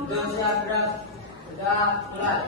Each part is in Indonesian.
Sudah siap, gerak. Sudah mulai.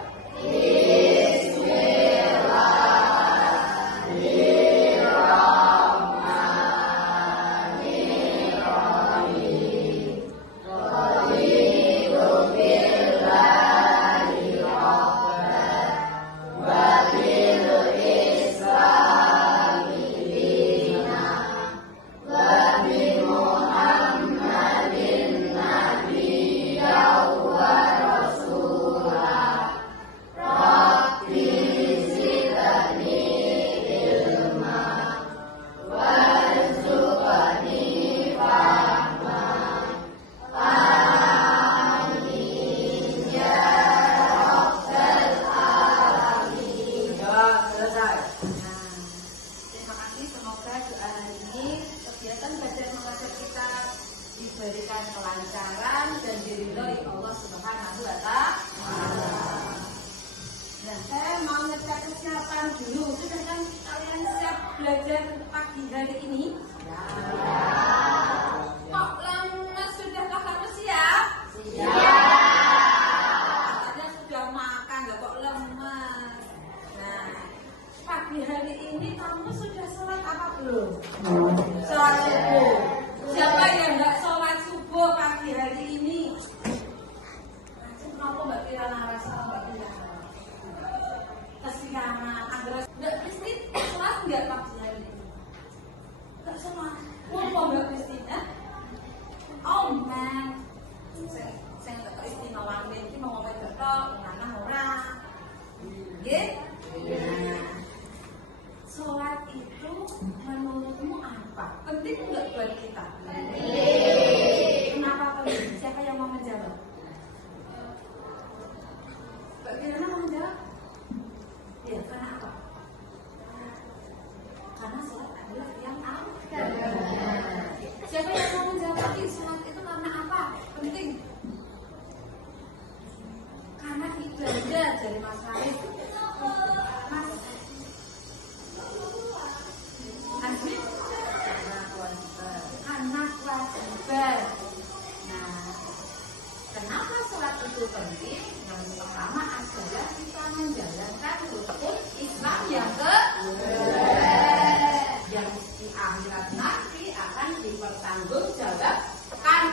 Diberikan kelancaran dan diridhoi Allah Subhanahu wa Ta'ala. Nah, saya mau ngecek kesiapan dulu. Sudah kan kalian siap belajar pagi hari ini? Ya. Kok lemes? Sudahkah kamu siap? Siap. Katanya sudah makan, nggak kok lemes. Nah, pagi hari ini kamu sudah sholat apa belum? Sholat subuh. Siapa yang nggak sholat subuh pagi hari ini? Kenapa Mbak Kira ngerasa Mbak Kira? Kesiangan, Andres, Mbak Kristi sholat nggak pagi hari ini? Nggak sholat. Kenapa Mbak Kristi? Oh man, saya nggak keistimewaan ini mau ngomong betul, mana orang? Gitu? Sholat itu menurutmu apa? Penting nggak buat kita? Kenapa penting? Siapa yang mau menjawab? Mbak Kirana mau menjawab? Ya, karena apa? Karena sholat adalah yang afdal. Siapa yang mau menjawab lagi? Sholat itu karena apa? Penting. Karena ibadah dari Mas Farid. Mas Asmi? Anak wajiban. Nah, kenapa sholat itu penting? Yang pertama adalah kita menjalankan rukun Islam yang kedua, yang di akhirat nanti akan dipertanggungjawabkan.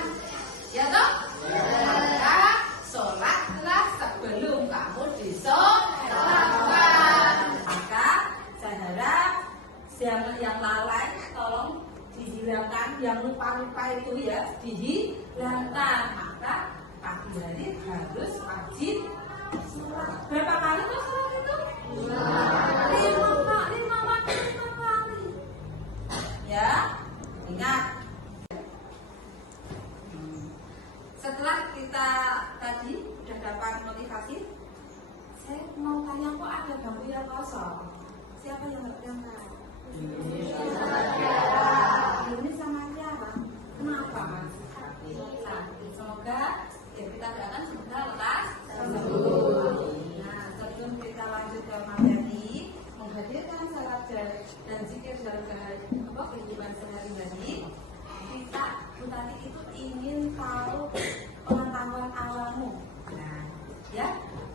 Ya toh? Maka sholatlah sebelum kamu disolatkan. Maka saya harap yang lalai tolong dihilangkan, yang lupa-lupa itu ya dihilangkan. Maka pagi hari harus wajib sholat. Berapa kali kok sholat itu? 5 kali. Ya, ingat. Setelah kita tadi sudah dapat motivasi, saya mau tanya kok ada bangku yang kosong. Siapa yang berangkat? Ini sama Tiara. Kenapa Mas? Sakit. Semoga ya kita doakan semoga lekas sembuh. Nah, sebelum kita lanjut ke materi menghadirkan salat dan zikir dalam kehidupan sehari-hari, kita tadi itu ingin tahu pengetahuan awalmu. Nah, ya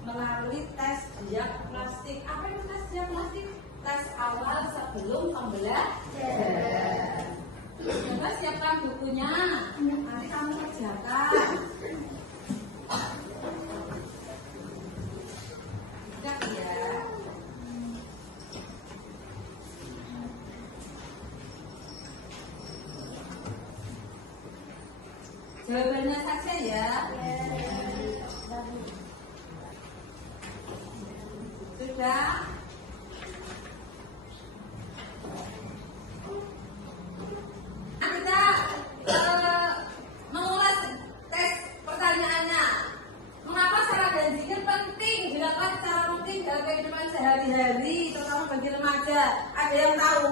melalui tes diagnostik. Apa itu tes diagnostik? Tes awal sebelum pembelajaran. Coba siapkan bukunya, nanti kamu kerjakan. Enggak ya. Jawabannya saja ya. Sudah. Mengulas tes pertanyaannya. Mengapa salat dan zikir penting dilakukan secara rutin dalam kehidupan sehari-hari, terutama bagi remaja? Ada yang tahu?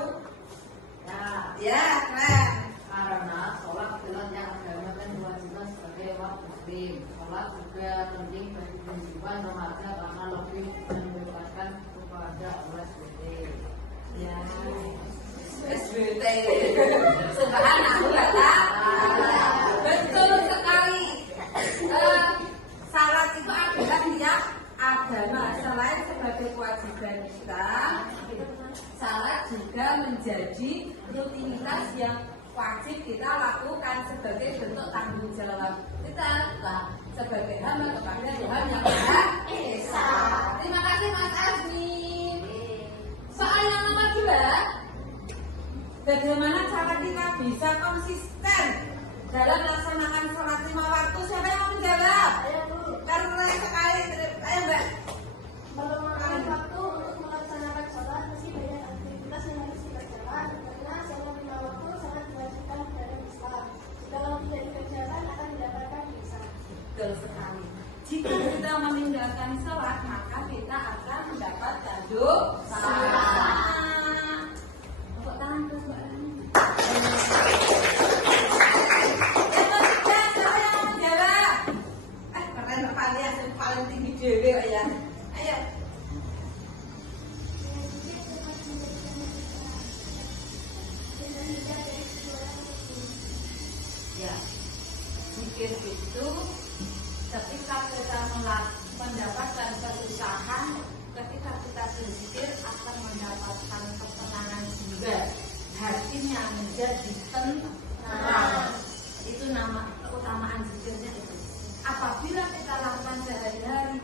Ya, keren. Karena sholat adalah yang agama dan kewajiban sebagai umat muslim. Sholat juga penting bagi kehidupan remaja karena lebih membebaskan kepada Allah SWT. Ya, SWT. Subhanallah. Betul sekali. wajib kita lakukan sebagai bentuk tanggung jawab kita sebagai hamba kepada Tuhan yang Maha Esa. Terima kasih Mas Azmi. Soal yang nomor 2, bagaimana cara kita bisa konsisten dalam melaksanakan sholat 5 waktu? Siapa yang mau menjawab? Karena sekali, ayo Mbak. Menggunakan waktu untuk melaksanakan sholat meski banyak aktivitas yang harus dikerjakan, karena sholat 5 waktu sangat diwajibkan dalam Islam. Kalau tidak dikerjakan akan mendapatkan dosa. Betul sekali. Jika kita meninggalkan sholat, maka kita akan mendapatkan dosa. Tepuk tangan terus Mbak. Siapa yang mau menjawab? Keren kalian yang paling tinggi dewe ya. Ayo. Ya, zikir itu ketika kita mendapatkan kesusahan, ketika kita berzikir akan mendapatkan ketenangan jiwa, hatinya menjadi tenang. Itu nama keutamaan zikirnya itu. Apabila kita lakukan sehari-hari,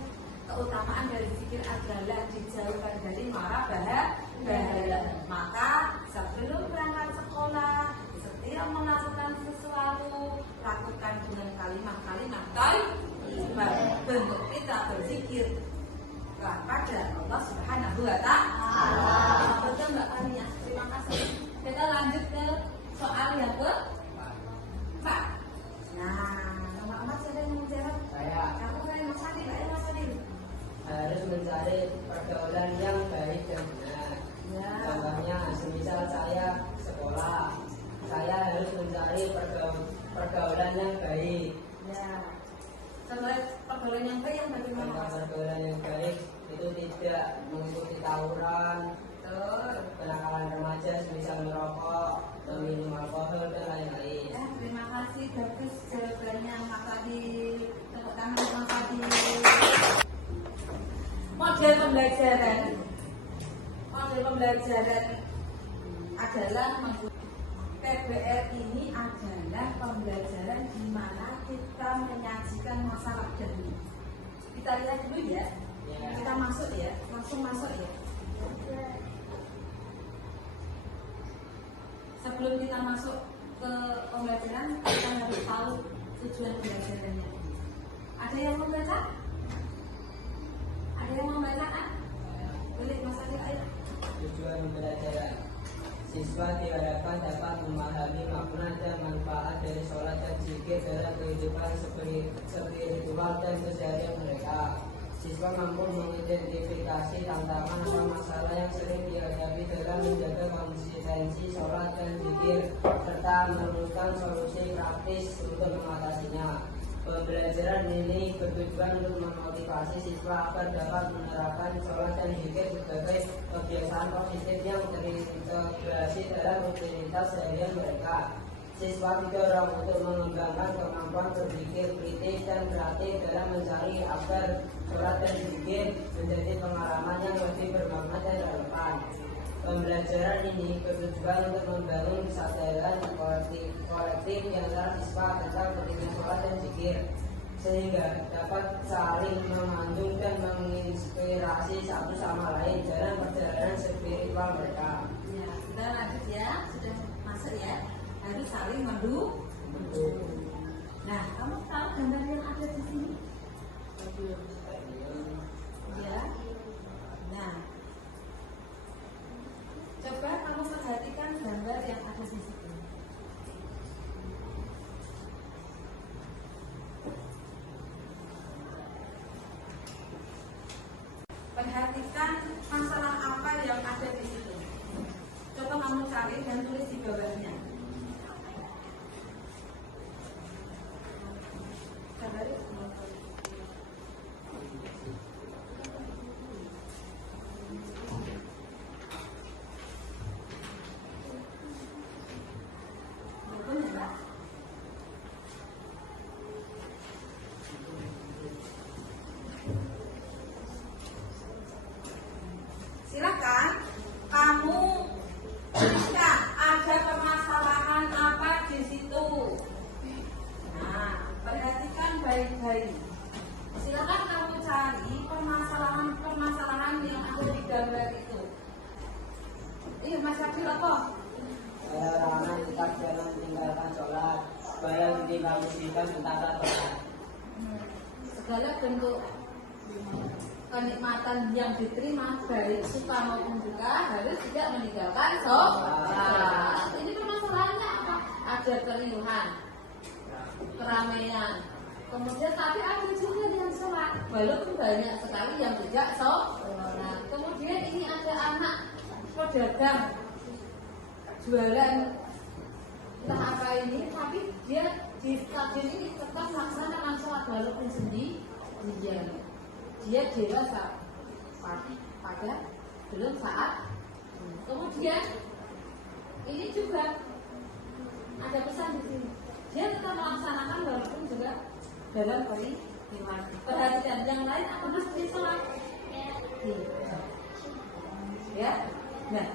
keutamaan dari zikir adalah dijauhkan dari mara bahaya. Maka sebelum berangkat sekolah, setiap melakukan sesuatu, lakukan dengan kalimat-kalimat thayyibah. Bentuk kita berzikir kepada Allah Subhanahu wa Ta'ala. Betul Mbak Kania, terima kasih. Kita lanjut ke soal yang keempat. Nah, Mama siapa yang menjawab? Saya Aku saya Mas Fadil, ayo Mas Fadil. harus mencari pergaulan yang baik dan benar. Ya. Contohnya, semisal saya sekolah, saya harus mencari pergaulan yang baik. Ya. Contoh pergaulan yang baik yang bagaimana? Contoh pergaulan yang baik itu tidak mengikuti tawuran, Betul. kenakalan remaja, semisal merokok, meminum alkohol dan lain-lain. Ya, terima kasih bagus jawabannya Mas Fadil. Tepuk tangan Mas Fadil. Model pembelajaran adalah PBL ini adalah pembelajaran di mana kita menyajikan masalah dahulu. Kita lihat dulu ya. Ya. Kita masuk ya, langsung masuk ya. Sebelum kita masuk ke pembelajaran, kita harus tahu tujuan pembelajarannya. Ada yang mau baca? Ada yang mau baca kan? Boleh Mas Adi, ayo. Tujuan pembelajaran, siswa diharapkan dapat memahami makna dan manfaat dari sholat dan zikir dalam kehidupan spiritual dan keseharian mereka. Siswa mampu mengidentifikasi tantangan atau masalah yang sering dihadapi dalam menjaga konsistensi sholat dan zikir serta menemukan solusi praktis untuk mengatasinya. Pembelajaran ini bertujuan untuk memotivasi siswa agar dapat menerapkan sholat dan zikir sebagai kebiasaan positif yang terintegrasi dalam rutinitas seharian mereka. Siswa didorong untuk mengembangkan kemampuan berpikir kritis dan kreatif dalam mencari agar sholat dan zikir menjadi pengalaman yang lebih bermakna dan relevan. Pembelajaran ini bertujuan untuk membangun kesadaran kolektif di antara siswa tentang pentingnya sholat dan zikir, sehingga dapat saling memandung dan menginspirasi satu sama lain dalam perjalanan spiritual mereka. Ya, kita lanjut ya, sudah masuk ya. Harus saling mendukung. Nah, kamu tahu gambar yang ada di sini? Ya. Nah, coba kamu perhatikan gambar yang ada di situ. Perhatikan masalah apa yang ada di situ. Coba kamu cari dan tulis di bawahnya. Coba segala bentuk kenikmatan yang diterima baik suka maupun duka harus tidak meninggalkan sholat. Ini permasalahannya apa? Ada keriuhan, keramaian, kemudian tapi ada juga yang sholat walaupun banyak sekali yang tidak sholat. Nah, kemudian ini ada anak pedagang jualan entah apa ini, tapi dia di stadion ini tetap melaksanakan sholat walaupun sendirian. Dia dewasa pada belum saat. Kemudian ini juga ada pesan di sini. Dia tetap melaksanakan walaupun juga dalam keriuhan. Perhatikan yang lain apa mesti sholat? Ya. Nah,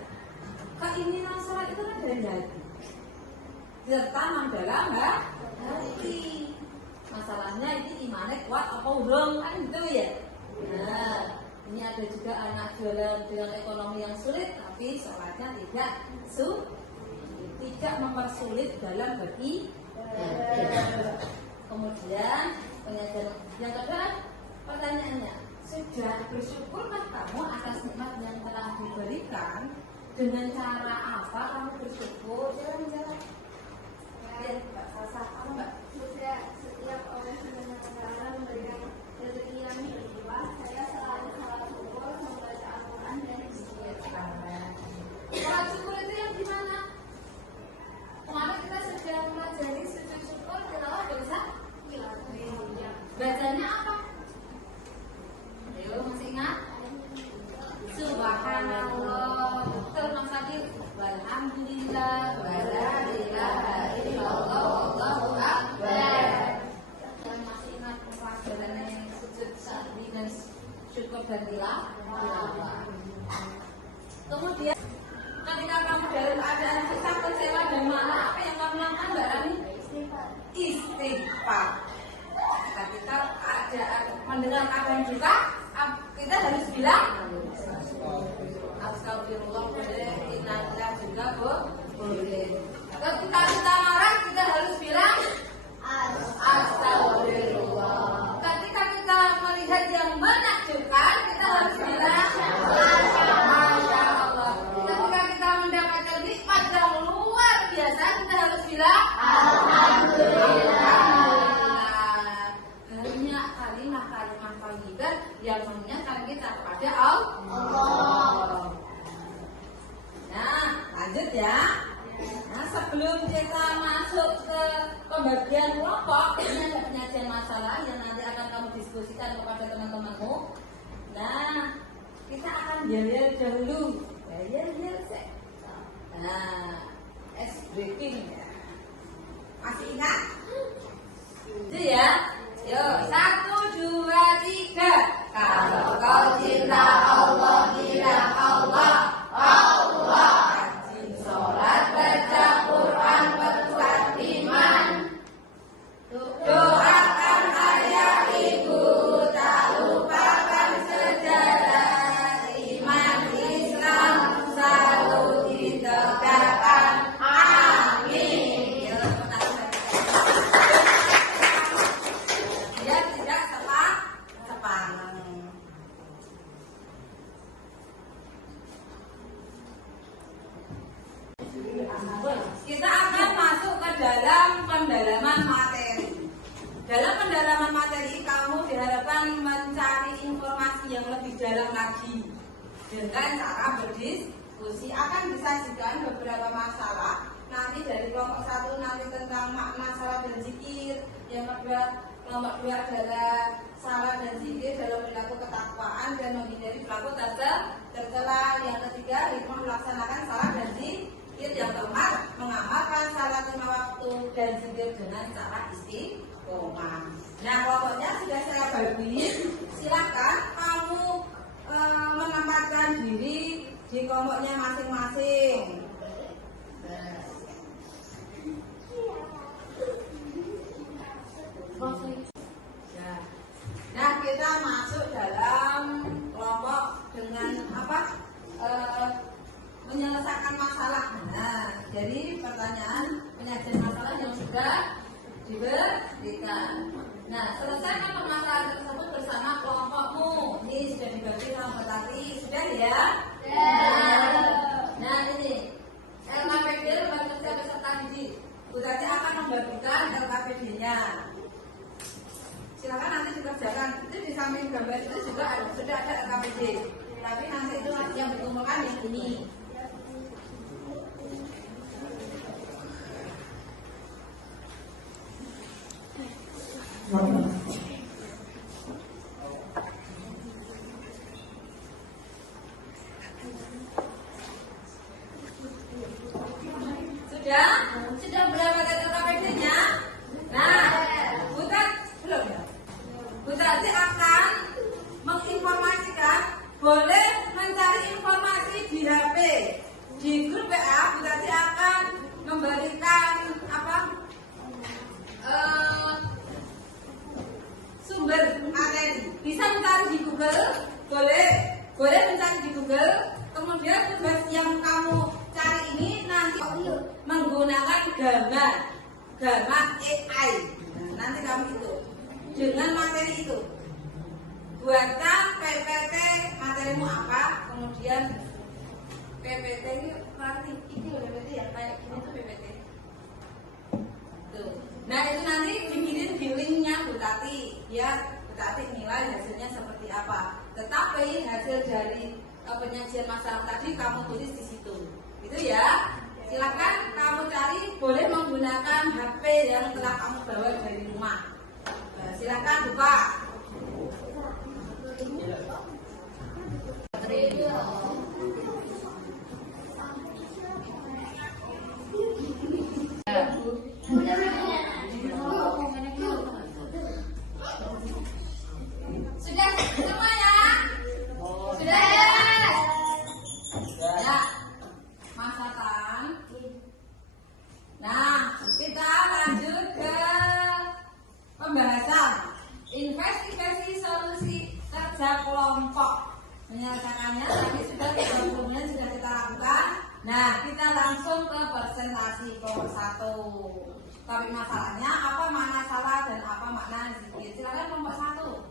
keinginan sholat itu kan dari hati. Tertanam dalam hati. Masalahnya ini imannya kuat apa urung kan gitu ya. Nah, ini ada juga anak jualan dengan ekonomi yang sulit tapi sholatnya tidak mempersulit dalam beribadah. Kemudian pengajaran yang kedua, pertanyaannya, sudah bersyukurkah kamu atas nikmat yang telah diberikan? Dengan cara apa kamu bersyukur? Jalan-jalan. Ya, Mbak Sasa, apa Mbak? Setiap orang Subhanahu wa Ta'ala memberikan rezeki yang berlimpah, saya selalu salat syukur, membaca Al-Quran dan istighfar. Salat syukur itu yang gimana? Kemarin kita sudah pelajari sujud syukur, tilawah dosa. Bacanya apa? Ayo, masih ingat? Subhanallah. Terus tadi walhamdulillah wala ilaha illallah wallahu akbar. Kalian masih ingat pelajaran sujud sahwi dan syukur dan tilawah? Kemudian ketika kamu dalam keadaan kita kecewa dan marah, apa yang kamu lakukan Mbak Rani? Istighfar. Ketika ada mendengar kabar duka, kita harus bilang astagfirullah, innalillah juga boleh. Ketika kita marah, kita harus bilang astagfirullah. Ketika kita melihat yang menakjubkan, kita harus bilang masya Allah. Ketika kita mendapatkan nikmat yang luar biasa, kita harus bilang alhamdulillah. Banyak kalimat-kalimat thayyibah yang mengingatkan kita kepada Allah. Nah, lanjut ya. Nah, sebelum kita masuk ke pembagian kelompok, ini ada penyajian masalah yang nanti akan kamu diskusikan kepada teman-temanmu. Nah, kita akan yel-yel dahulu. Yel-yel sih. Nah, ice breaking ya. Masih ingat? Itu ya. Yuk, 1, 2, 3. Kalau kau cinta Allah, bilang Allah, Allah. Rajin sholat, baca Quran, berbuat iman. Doakan ayah ibu, tak lupakan sejarah. Iman Islam selalu ditegakkan. Amin. Dia tidak sepaneng. Kita akan masuk ke dalam pendalaman materi. Dalam pendalaman materi, kamu diharapkan mencari informasi yang lebih dalam lagi dengan cara berdiskusi. Akan disajikan beberapa masalah. Nanti dari kelompok 1 nanti tentang makna salat dan zikir. Yang kedua, kelompok 2 adalah salat dan zikir dalam perilaku ketakwaan dan menghindari perilaku tercela. Yang ketiga, hikmah melaksanakan salat dan zikir. Yang keempat, mengamalkan salat 5 waktu dan zikir dengan cara istiqomah. Nah, kelompoknya sudah saya bagi. Silakan kamu menempatkan diri di kelompoknya masing-masing. Nah, kita masuk dalam kelompok dengan apa? Menyelesaikan masalah. Nah, jadi pertanyaan penyajian masalah yang sudah diberikan. Nah, selesaikan permasalahan tersebut kami gambar itu juga sudah ada RKPD. Tapi nanti itu yang dikumpulkan yang ini. Sudah berapa RKPD-nya? Nah, Butat belum. Butat akan menginformasikan, boleh mencari informasi di HP, di grup WA. Butat akan memberikan sumber materi. Bisa mencari di Google, boleh mencari di Google. Kemudian tugas yang kamu cari ini nanti menggunakan gambar AI. Nanti kamu itu dengan materi itu buatkan PPT, materimu apa, kemudian PPT ini berarti ini PPT ya, kayak gini tuh PPT tuh. Nah itu nanti dikirim di linknya Bu Tati ya, Bu Tati nilai hasilnya seperti apa. Tetapi hasil dari penyajian masalah tadi kamu tulis di situ itu ya. Silakan kamu cari, boleh menggunakan HP yang telah kamu bawa dari rumah. Silakan buka. Sudah semuanya? Sudah ya? Ya. Masatan. Nah, kita lanjut ke pembahasan investigasi solusi kerja kelompok. Menyelesaikannya tadi sudah 30 menit sudah kita lakukan. Nah, kita langsung ke presentasi kelompok 1. Topik masalahnya apa makna salah dan apa makna zikir. Silakan kelompok 1.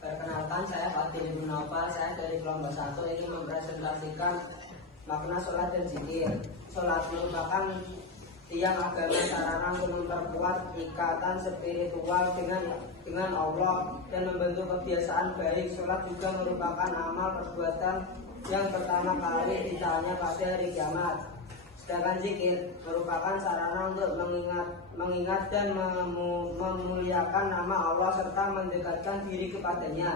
Perkenalkan, saya Fatih Ibn Nopal, saya dari kelompok 1 ini mempresentasikan makna sholat dan zikir. Sholat merupakan tiang agama sarana untuk memperkuat ikatan spiritual dengan Allah dan membentuk kebiasaan baik. Sholat juga merupakan amal perbuatan yang pertama kali ditanya pada hari kiamat. Sedangkan zikir merupakan sarana untuk mengingat dan memuliakan nama Allah serta mendekatkan diri kepadanya.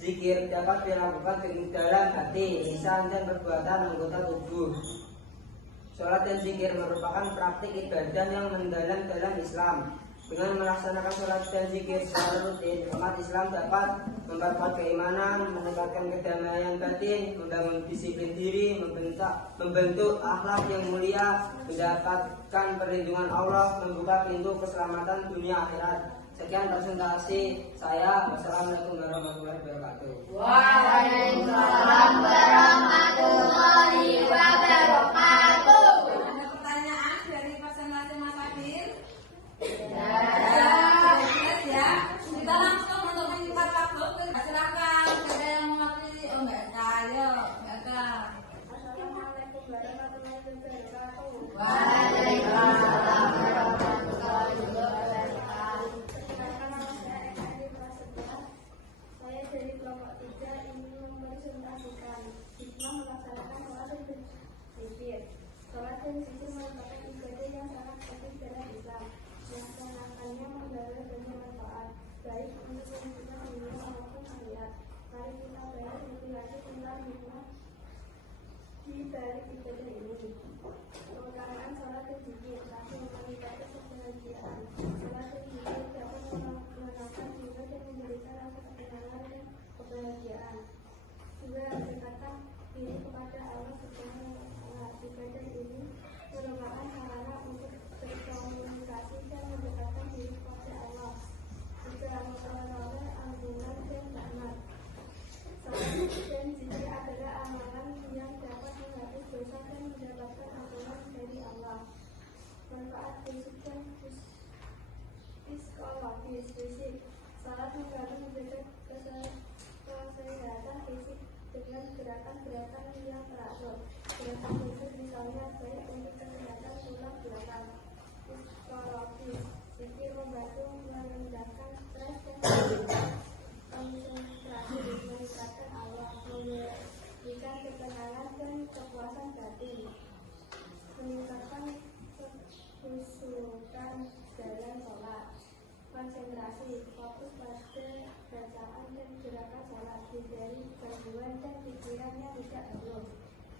Zikir dapat dilakukan dalam hati, lisan, dan perbuatan anggota tubuh. Sholat dan zikir merupakan praktik ibadah yang mendalam dalam Islam. Dengan melaksanakan sholat dan zikir secara rutin, umat Islam dapat memperkuat keimanan, meningkatkan kedamaian batin, membangun disiplin diri, membentuk akhlak yang mulia, mendapatkan perlindungan Allah, membuka pintu keselamatan dunia akhirat. Sekian presentasi saya. Wassalamualaikum warahmatullahi wabarakatuh. Waalaikumsalam warahmatullahi wabarakatuh. Ada pertanyaan dari presentasi Mas Adil? Ya. Kita langsung untuk menyingkat waktu. Silakan. Ada yang mewakili? Oh Mbak Eka, ayo Mbak Eka. Assalamualaikum warahmatullahi wabarakatuh. Waalaikumsalam warahmatullahi wabarakatuh. Perkenalkan, nama saya Eka Adi Prasetya. Saya dari kelompok 3 ingin mempresentasikan hikmah melaksanakan sholat dan zikir. Sholat dan zikir merupakan ibadah yang sangat penting dalam Islam. Melaksanakannya membawa banyak manfaat, baik untuk kehidupan dunia maupun akhirat. Mari kita bahas lebih lanjut tentang hikmah di balik ibadah ini. Keutamaan sholat dan zikir. Satu, meningkatkan kebahagiaan. Sholat dan zikir dapat menenangkan jiwa dan memberikan rasa ketenangan dan kebahagiaan. Dua, mendekatkan diri kepada Allah Subhanahu wa Ta'ala. Ibadah ini merupakan sarana untuk berkomunikasi dan mendekatkan diri kepada Allah. Tiga, memperoleh ampunan dan rahmat. Sholat dan zikir adalah amalan yang dapat menghapus dosa dan mendapatkan ampunan dari Allah. Manfaat fisik dan psikologis. Fisik, sholat membantu menjaga kesehatan fisik dengan gerakan-gerakan yang teratur. Gerakan fisik misalnya baik untuk kesehatan tulang belakang. Psikologis, zikir membantu merendahkan stres dan hanya ridha Allah.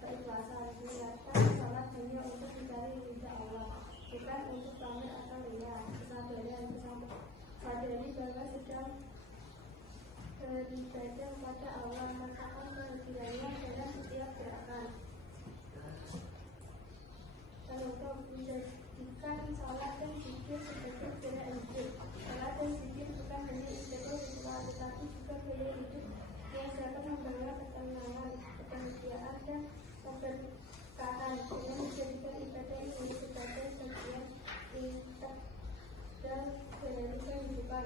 Keikhlasan niatkan sholat hanya untuk mencari ridha Allah, bukan untuk pamer atau riya. Kesabaran sadari bahwa sedang beribadah kepada Allah, merasakan kebahagiaan dalam setiap gerakan. Kalau menjadikan sholat dan zikir sebagai gaya hidup. Sholat dan zikir bukan hanya ibadah ritual, tetapi juga gaya hidup yang dapat membawa ketenangan, kebahagiaan, dan keberkahan. Dengan menjadikan ibadah ini sebagai bagian dan dari kehidupan,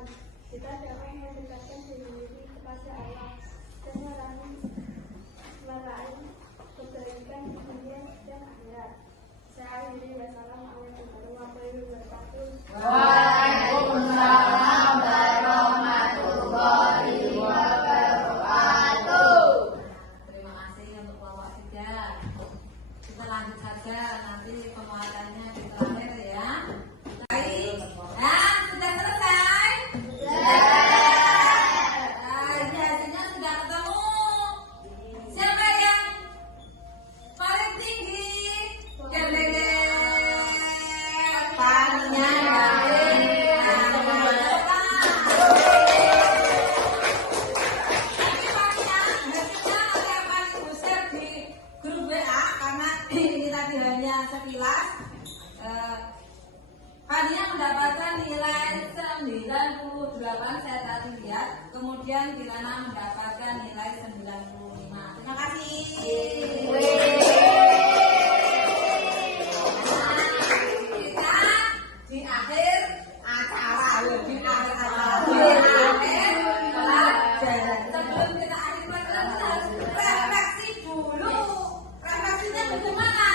kita dapat mendekatkan diri kepada Allah dan meraih kebaikan di dunia dan akhirat. Saya akhiri, wassalamualaikum warahmatullahi wabarakatuh. Waalaikumsalam warahmatullahi wabarakatuh. Terima kasih untuk Bapak juga. Kita lanjut saja, nanti penguatannya di terakhir ya. Baik, nah sudah selesai? Sudah. Ini hasilnya sudah ketemu. Siapa yang paling tinggi? Paninya sekilas Pania mendapatkan nilai 98 saya tadi lihat, kemudian Kirana mendapatkan nilai 95. Terima kasih. Kita di akhir acara, sebelum kita akhir pelajaran kita harus refleksi dulu. Refleksinya bagaimana?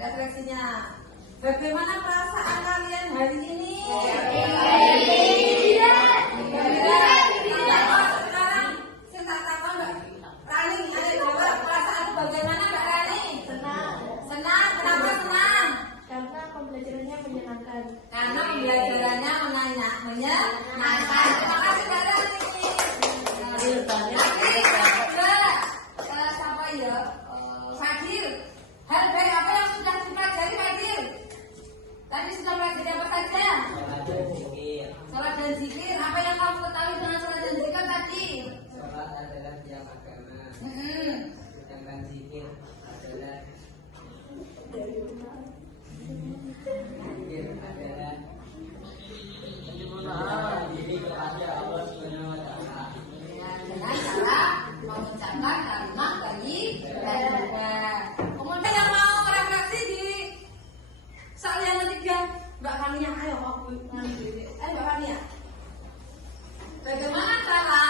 Refleksinya, bagaimana perasaan kalian hari ini? Sekarang saya takut Mbak Rani, ada jawab perasaan bagaimana Mbak Rani? Senang. Senang, kenapa senang? Karena pembelajarannya menyenangkan. Karena pembelajarannya menyenangkan. Terima kasih Mbak Rani. Siapa ya? Fadil. Hal baik apa yang sudah dipelajari Fadil? Tadi sudah pelajari apa saja? Sholat dan zikir. Salat dan zikir. Apa yang kamu ketahui dengan salat dan zikir tadi? Sholat adalah tiap agama. Sedangkan zikir adalah diri kepada Allah Subhanahu wa Ta'ala. Dengan cara mengucapkan kalimat thayyibah. Kemudian yang mau refleksi di soal yang ketiga, Mbak Fania, ayo aku ngambil. Ayo Mbak Fania. Bagaimana cara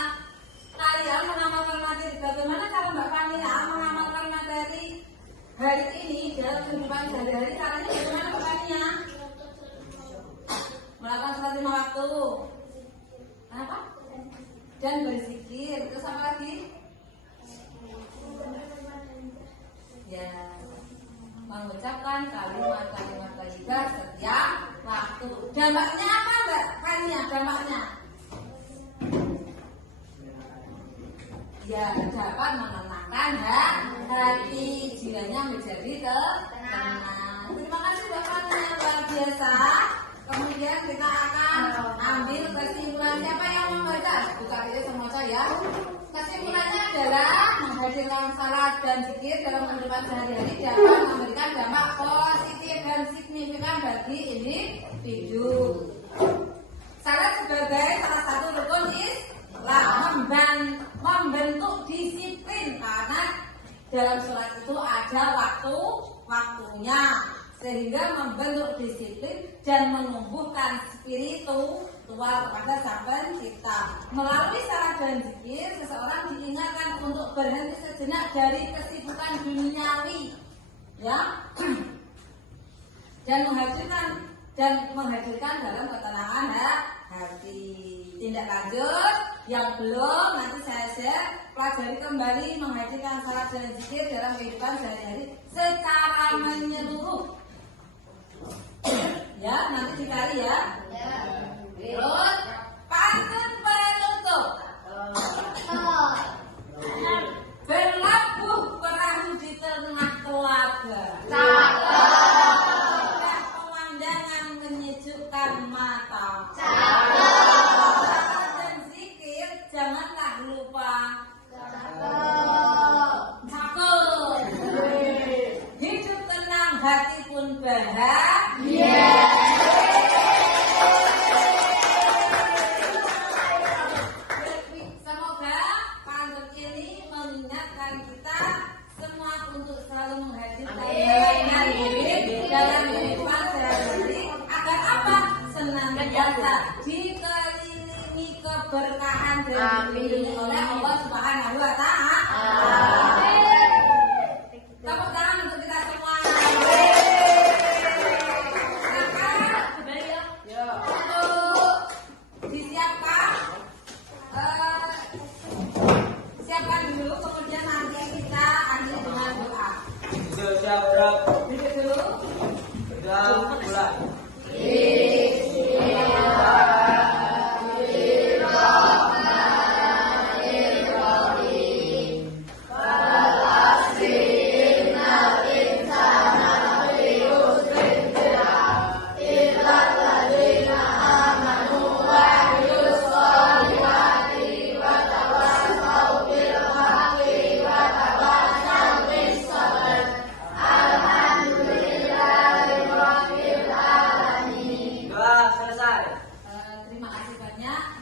kalian mengamalkan materi? Bagaimana cara Mbak Fania mengamalkan materi hari ini dalam kehidupan sehari-hari? Caranya bagaimana Mbak Fania? Melakukan sholat 5 waktu. Apa? Dan berzikir. Terus apa lagi? Ya, mengucapkan kalimat-kalimat thayyibah setiap waktu. Dampaknya apa Mbak Fania? Dampaknya? Ya, dapat menenangkan hati, jiwanya menjadi tenang. Terima kasih Mbak Fania, luar biasa. Kemudian kita akan ambil kesimpulan. Siapa yang membaca? Buka diri semua ya. Kesimpulannya adalah menghadirkan salat dan zikir dalam kehidupan sehari-hari dapat memberikan dampak positif dan signifikan bagi individu. Salat sebagai salah satu rukun Islam membentuk disiplin, karena dalam salat itu ada waktunya, sehingga membentuk disiplin dan menumbuhkan spiritual kepada sang pencipta. Melalui salat dan zikir, seseorang diingatkan untuk berhenti sejenak dari kesibukan duniawi, ya, dan menghadirkan dalam ketenangan hati. Tindak lanjut yang belum, nanti saya share, pelajari kembali menghadirkan salat dan zikir dalam kehidupan sehari-hari secara menyeluruh. Ya, nanti dicari ya. Terus pantun penutup. dikelilingi keberkahan dan dilindungi oleh Allah Subhanahu wa Ta'ala. Tepuk tangan untuk kita semua. Untuk disiapkan, siapkan dulu, kemudian nanti kita akhiri dengan doa. Siap, bro. Duduk dulu. Udah mulai. Doa selesai. Terima kasih banyak.